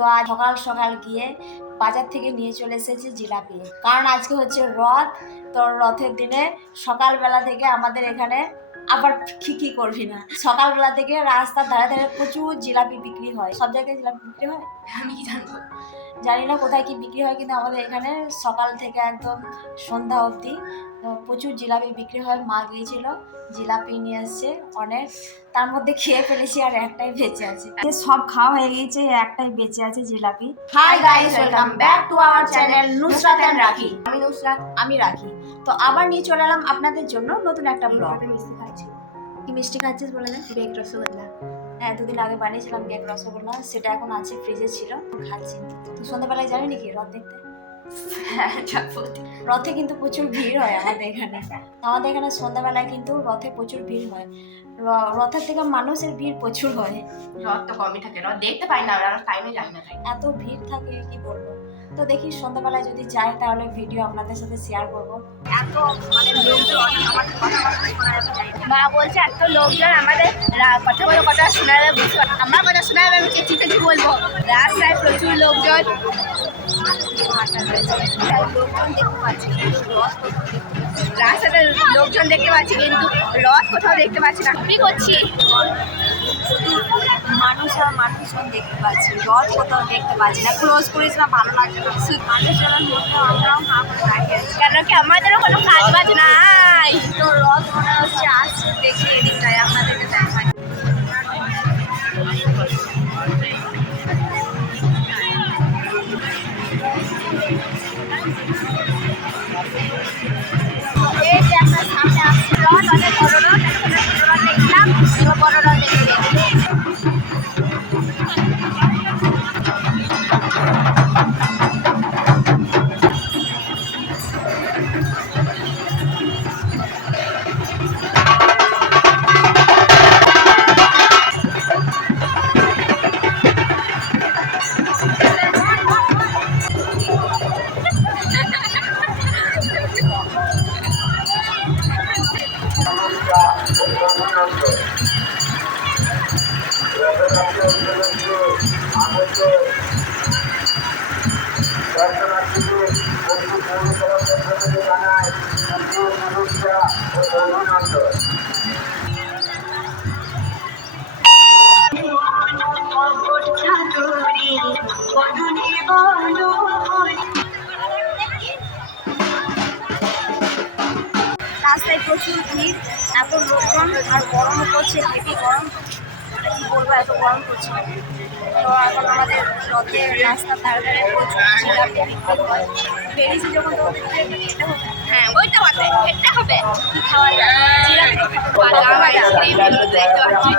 তো আজ সকাল সকাল গিয়ে বাজার থেকে নিয়ে চলে এসেছি জিলাপি, কারণ আজকে হচ্ছে রথ। তো রথের দিনে সকালবেলা থেকে আমাদের এখানে আবার কি করবি না, সকালবেলা থেকে রাস্তার ধারে ধারে প্রচুর জিলাপি বিক্রি হয়। সব জায়গায় জিলাপি বিক্রি হয়, আমি কি জানবো, জানি না কোথায় কি বিক্রি হয়, কিন্তু আমাদের এখানে সকাল থেকে একদম সন্ধ্যা অবধি প্রচুর জিলাপি বিক্রি হয়। মা গিয়েছিল, জিলাপি নিয়ে আসছে অনেক, তার মধ্যে খেয়ে ফেলেছি আর একটাই বেঁচে আছে। সব খাওয়া হয়ে গেছে, একটাই বেঁচে আছে jalebi. Hi guys, welcome back to our channel Nusrat and Rakhi. আমি নুসরাত, আমি রাখি। তো আবার নিয়ে চলে এলাম আপনাদের জন্য নতুন একটা ব্লগ। মিষ্টি খাচ্ছি। কি মিষ্টি খাচ্ছিস বলে না? কেক রসগোল্লা। হ্যাঁ, দুদিন আগে বানিয়েছিলাম কেক রসগোল্লা, সেটা এখন আছে, ফ্রিজে ছিল, খাচ্ছি। তো সন্ধ্যাবেলায় যাবি নাকি রথ দেখতে? রথে কিন্তু প্রচুর ভিড় হয় আমাদের এখানে। আমাদের এখানে সন্ধ্যাবেলায় কিন্তু রথে প্রচুর ভিড় হয়। রথের থেকে মানুষের ভিড় প্রচুর হয়। রথ তো কমই থাকে, রথ দেখতে পাই না, আর টাইমে যাই না, এত ভিড় থাকে কি বলবো। তো দেখি সন্ধ্যাবেলায় যদি যাই তাহলে ভিডিও আপনাদের সাথে শেয়ার করবো। এত মানে লোকজন, আমার কথাবার্তা শোনা যাবে না। মা বলছে এত লোকজন আমাদের কথা বলে কথা শোনা যাবে, বুঝতে আমার কথা শোনা যাবে, আমি চেঁচিয়ে চেঁচিয়ে বলবো। রাস্তায় প্রচুর লোকজন, রাস্তাতে লোকজন দেখতে পাচ্ছি, কিন্তু রথ কোথাও দেখতে পাচ্ছি না। কি করছি? শুধু মানুষ আর মানুষজন দেখতে পাচ্ছি, রথ কোথাও দেখতে পাচ্ছি না। ক্লোজ করিস না, ভালো লাগছে না। মানুষজনের মধ্যে আমরাও হাঁ করে দাঁড়িয়ে আছি, কেন কি আমাদেরও কোনো কাজ বাজ নাই। তো রথ মনে হচ্ছে আসছে, দেখি এদিকটায় আপনাদেরকে দেখাই। এই যে আপনার সামনে আসছে রথ, অনেক বড় রথ। এখন ছোট রথ দেখলাম, এবার বড় রথ দেখে দেখি। রাস্তায় প্রচুর ভিড়, এত লোকজন, আর গরমও করছে, হেভি গরম। কি বলবো, এত গরম করছে। তো এখন আমাদের রথের রাস্তার ধারে ধারে প্রচুর জিলাপি বিক্রি হয়। বেরিয়েছি যখন তো ওদের একটু খেতে হবে। হ্যাঁ, ওইটা হবে, খেতে হবে। কি খাওয়া যায়? জিলাপি, বাদাম আইসক্রিম দেখতে পাচ্ছি।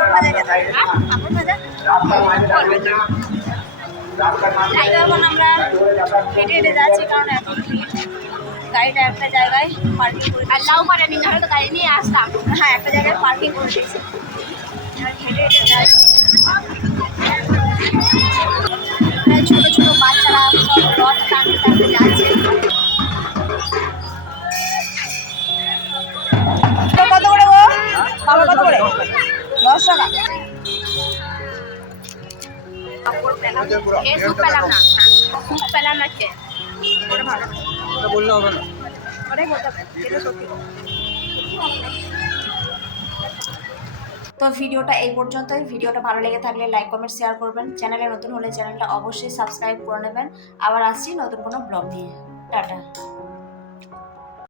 পাপড় ভাজা। এখন আমরা হেঁটে হেঁটে যাচ্ছি, কারণ এত ভিড়। গাড়িটা একটা জায়গায় পার্কিং করে, আর লাউ করেনি, নাহলে তো গাড়ি নিয়ে আসতাম। হ্যাঁ, একটা জায়গায় পার্কিং করে দিয়েছি। হেঁটে হেঁটে যাচ্ছি। ছোট ছোট বাচ্চারা সব রথ টানতে টানতে যাচ্ছে। কত করে গো? বাবা কত করে? 10 টাকা। এ সুপ পেলাম না, সুপ পেলাম না, খেয়ে ওটা ভালো না। ওটা বললে হবে না। ওটাই বলতে হবে, এটা সত্যি। তো ভিডিওটা এই পর্যন্তই। ভিডিওটা ভালো লেগে থাকলে লাইক কমেন্ট শেয়ার করবেন। চ্যানেলে নতুন হলে চ্যানেলটা অবশ্যই সাবস্ক্রাইব করে নেবেন। আবার আসছি নতুন কোনো ব্লগ নিয়ে। টাটা।